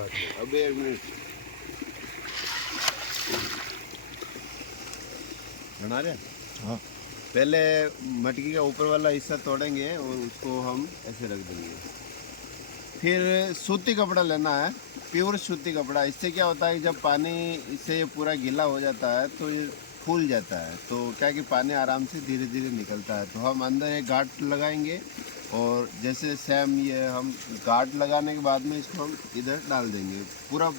बात नहीं। अभी 1 मिनट बना रहे हैं। हाँ। पहले मटकी का ऊपर वाला हिस्सा तोड़ेंगे और उसको हम ऐसे रख देंगे। फिर सूती कपड़ा लेना है, प्योर सूती कपड़ा। इससे क्या होता है कि जब पानी इससे ये पूरा गीला हो जाता है तो ये फूल जाता है, तो क्या कि पानी आराम से धीरे धीरे निकलता है। तो हम अंदर एक गांठ लगाएंगे और जैसे सेम ये हम गांठ लगाने के बाद में इसको हम इधर डाल देंगे। पूरा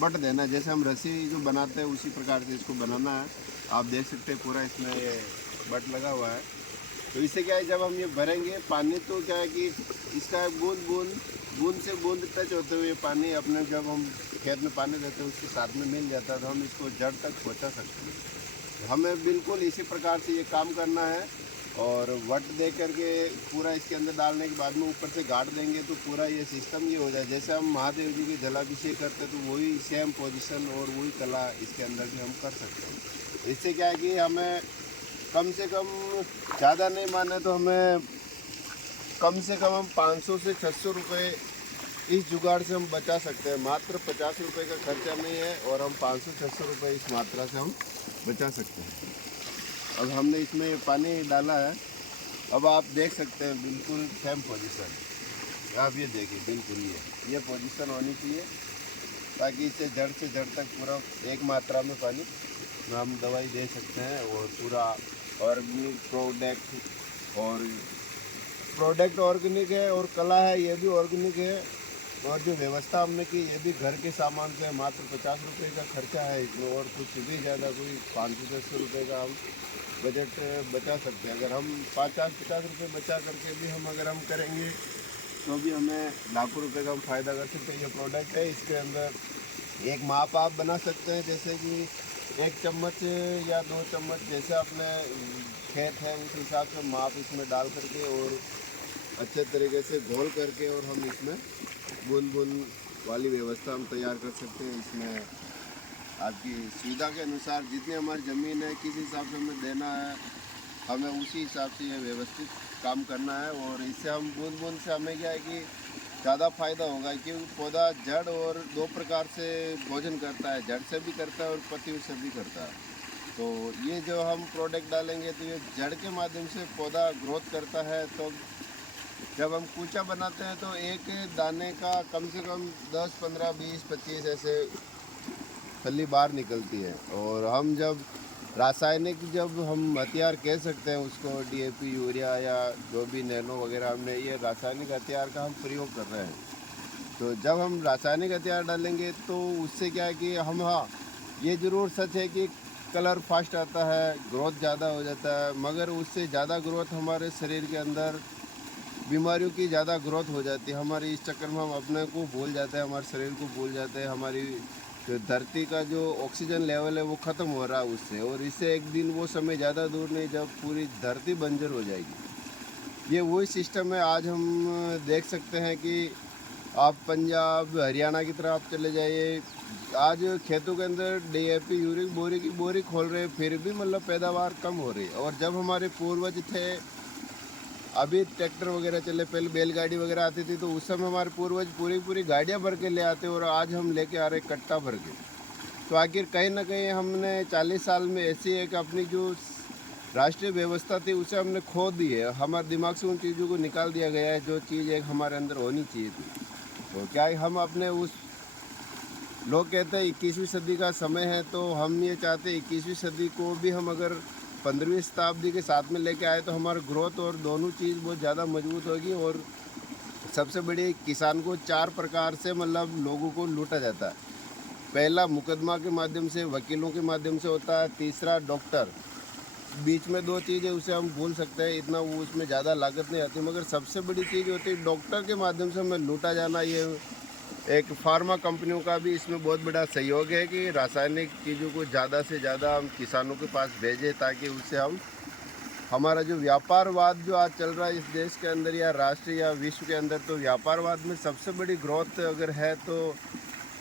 बट देना, जैसे हम रस्सी जो बनाते हैं उसी प्रकार से इसको बनाना है। आप देख सकते हैं पूरा इसमें ये बट लगा हुआ है। तो इससे क्या है, जब हम ये भरेंगे पानी तो क्या है कि इसका बूंद से बूंद टच होते हुए पानी अपने जब हम खेत में पानी देते हैं उसके साथ में मिल जाता है, तो हम इसको जड़ तक पहुंचा सकते हैं। तो हमें बिल्कुल इसी प्रकार से ये काम करना है। और वट दे करके पूरा इसके अंदर डालने के बाद में ऊपर से गाड़ देंगे तो पूरा ये सिस्टम ये हो जाए। जैसे हम महादेव जी की जलाभिषेक करते हैं तो वही सेम पोजीशन और वही कला इसके अंदर भी हम कर सकते हैं। इससे क्या है कि हमें कम से कम ज़्यादा नहीं माने तो हमें कम से कम हम 500 से 600 रुपये इस जुगाड़ से हम बचा सकते हैं। मात्र 50 रुपये का खर्चा नहीं है और हम 500-600 रुपये इस मात्रा से हम बचा सकते हैं। अब हमने इसमें पानी डाला है, अब आप देख सकते हैं बिल्कुल सेम पोजीशन। आप ये देखिए बिल्कुल ये पोजीशन होनी चाहिए ताकि इससे जड़ से जड़ तक पूरा एक मात्रा में पानी में हम दवाई दे सकते हैं। और पूरा ऑर्गेनिक प्रोडक्ट ऑर्गेनिक है और कला है ये भी ऑर्गेनिक है। और जो व्यवस्था हमने की ये भी घर के सामान से मात्र 50 रुपये का खर्चा है इसमें, और कुछ भी ज़्यादा कोई 500-600 रुपये का हम बजट बचा सकते हैं। अगर हम 50-50 रुपये बचा करके भी हम अगर हम करेंगे तो भी हमें लाखों रुपए का हम फ़ायदा कर सकते हैं। ये प्रोडक्ट है, इसके अंदर एक माप आप बना सकते हैं, जैसे कि 1 चम्मच या 2 चम्मच जैसे अपने खेत है उस हिसाब से माप इसमें डाल करके और अच्छे तरीके से घोल करके और हम इसमें बूंद बूंद वाली व्यवस्था हम तैयार कर सकते हैं। इसमें आपकी सुविधा के अनुसार जितनी हमारी ज़मीन है किस हिसाब से हमें देना है, हमें उसी हिसाब से ये व्यवस्थित काम करना है। और इससे हम बूंद बूंद से हमें क्या है कि ज़्यादा फायदा होगा, क्योंकि पौधा जड़ और 2 प्रकार से भोजन करता है, जड़ से भी करता है और पत्तियों से भी करता है। तो ये जो हम प्रोडक्ट डालेंगे तो ये जड़ के माध्यम से पौधा ग्रोथ करता है। तो जब हम कूचा बनाते हैं तो एक दाने का कम से कम 10, 15, 20, 25 ऐसे फली बाहर निकलती है। और हम जब रासायनिक जब हम हथियार कह सकते हैं उसको, डीएपी, यूरिया या जो भी नैनो वगैरह, हमने ये रासायनिक हथियार का हम प्रयोग कर रहे हैं। तो जब हम रासायनिक हथियार डालेंगे तो उससे क्या है कि हम, हाँ ये ज़रूर सच है कि कलर फास्ट आता है, ग्रोथ ज़्यादा हो जाता है, मगर उससे ज़्यादा ग्रोथ हमारे शरीर के अंदर बीमारियों की ज़्यादा ग्रोथ हो जाती है। हमारे इस चक्कर में हम अपने को भूल जाते हैं, हमारे शरीर को भूल जाते हैं। हमारी जो धरती का जो ऑक्सीजन लेवल है वो ख़त्म हो रहा है उससे, और इससे एक दिन वो समय ज़्यादा दूर नहीं जब पूरी धरती बंजर हो जाएगी। ये वही सिस्टम है। आज हम देख सकते हैं कि आप पंजाब हरियाणा की तरफ आप चले जाइए, आज खेतों के अंदर डीएपी, यूरिक, बोरी खोल रहे हैं, फिर भी मतलब पैदावार कम हो रही है। और जब हमारे पूर्वज थे, अभी ट्रैक्टर वगैरह चले, पहले बैलगाड़ी वगैरह आती थी, तो उस समय हमारे पूर्वज पूरी गाड़ियाँ भर के ले आते और आज हम लेके आ रहे कट्टा भर के। तो आखिर कहीं ना कहीं हमने 40 साल में ऐसी एक अपनी जो राष्ट्रीय व्यवस्था थी उसे हमने खो दी है। हमारे दिमाग से उन चीज़ों को निकाल दिया गया है जो चीज़ एक हमारे अंदर होनी चाहिए थी। तो क्या है, हम अपने उस, लोग कहते हैं 21वीं सदी का समय है, तो हम ये चाहते हैं 21वीं सदी को भी हम अगर 15वीं शताब्दी के साथ में लेके आए तो हमारा ग्रोथ और दोनों चीज़ बहुत ज़्यादा मजबूत होगी। और सबसे बड़ी, किसान को 4 प्रकार से मतलब लोगों को लूटा जाता है। पहला मुकदमा के माध्यम से, वकीलों के माध्यम से होता है। तीसरा डॉक्टर, बीच में 2 चीज़ें उसे हम भूल सकते हैं, इतना वो उसमें ज़्यादा लागत नहीं आती, मगर सबसे बड़ी चीज़ होती है डॉक्टर के माध्यम से हमें लूटा जाना। ये एक फार्मा कंपनियों का भी इसमें बहुत बड़ा सहयोग है कि रासायनिक चीज़ों को ज़्यादा से ज़्यादा हम किसानों के पास भेजें, ताकि उससे हम, हमारा जो व्यापारवाद जो आज चल रहा है इस देश के अंदर या राष्ट्र या विश्व के अंदर, तो व्यापारवाद में सबसे बड़ी ग्रोथ अगर है तो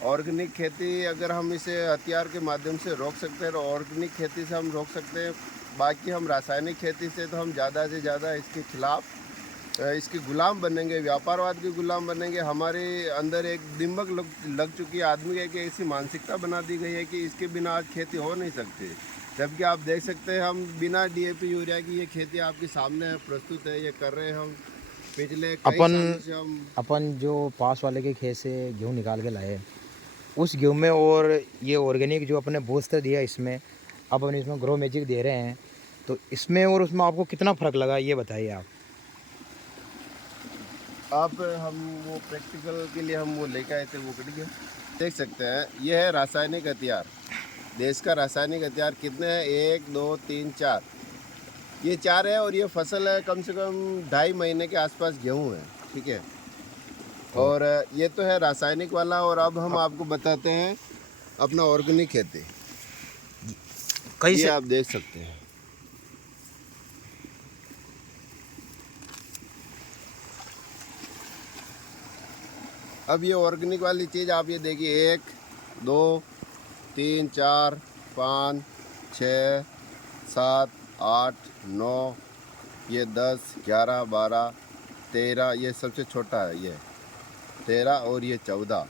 ऑर्गेनिक खेती, अगर हम इसे हथियार के माध्यम से रोक सकते हैं तो ऑर्गेनिक खेती से हम रोक सकते हैं। बाकी हम रासायनिक खेती से तो हम ज़्यादा से ज़्यादा इसके खिलाफ इसके गुलाम बनेंगे, व्यापारवाद के गुलाम बनेंगे। हमारे अंदर एक दिमाग लग चुकी है आदमी है कि ऐसी मानसिकता बना दी गई है कि इसके बिना आज खेती हो नहीं सकती। जबकि आप देख सकते हैं हम बिना डीएपी यूरिया की ये खेती आपके सामने है, प्रस्तुत है, ये कर रहे हैं हम पिछले कई सालों से। अपन जो पास वाले के खेत से गेहूँ निकाल के लाए, उस गेहूँ में और ये ऑर्गेनिक जो अपने बूस्टर दिया इसमें, अब अपन इसमें ग्रो मैजिक दे रहे हैं, तो इसमें और उसमें आपको कितना फ़र्क लगा ये बताइए आप। हम वो प्रैक्टिकल के लिए हम वो लेके आए थे, वो कट गया। देख सकते हैं ये है रासायनिक हथियार, देश का रासायनिक हथियार। कितने हैं? 1 2 3 4, ये 4 है। और ये फसल है कम से कम 2.5 महीने के आसपास गेहूँ है, ठीक है। और ये तो है रासायनिक वाला। और अब हम आपको बताते हैं अपना ऑर्गेनिक खेती, ये आप देख सकते हैं। अब ये ऑर्गेनिक वाली चीज़ आप ये देखिए, 1 2 3 4 5 6 7 8 9, ये 10 11 12 13, ये सबसे छोटा है, ये 13 और ये 14।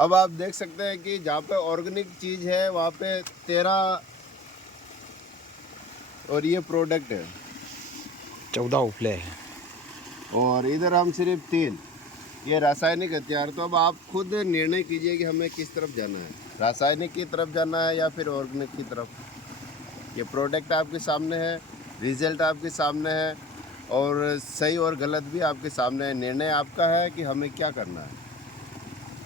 अब आप देख सकते हैं कि जहाँ पे ऑर्गेनिक चीज़ है वहाँ पे 13 और ये प्रोडक्ट है 14 उपले है, और इधर हम सिर्फ 3, ये रासायनिक हथियार। तो अब आप खुद निर्णय कीजिए कि हमें किस तरफ जाना है, रासायनिक की तरफ जाना है या फिर ऑर्गेनिक की तरफ। ये प्रोडक्ट आपके सामने है, रिजल्ट आपके सामने है, और सही और गलत भी आपके सामने है। निर्णय आपका है कि हमें क्या करना है।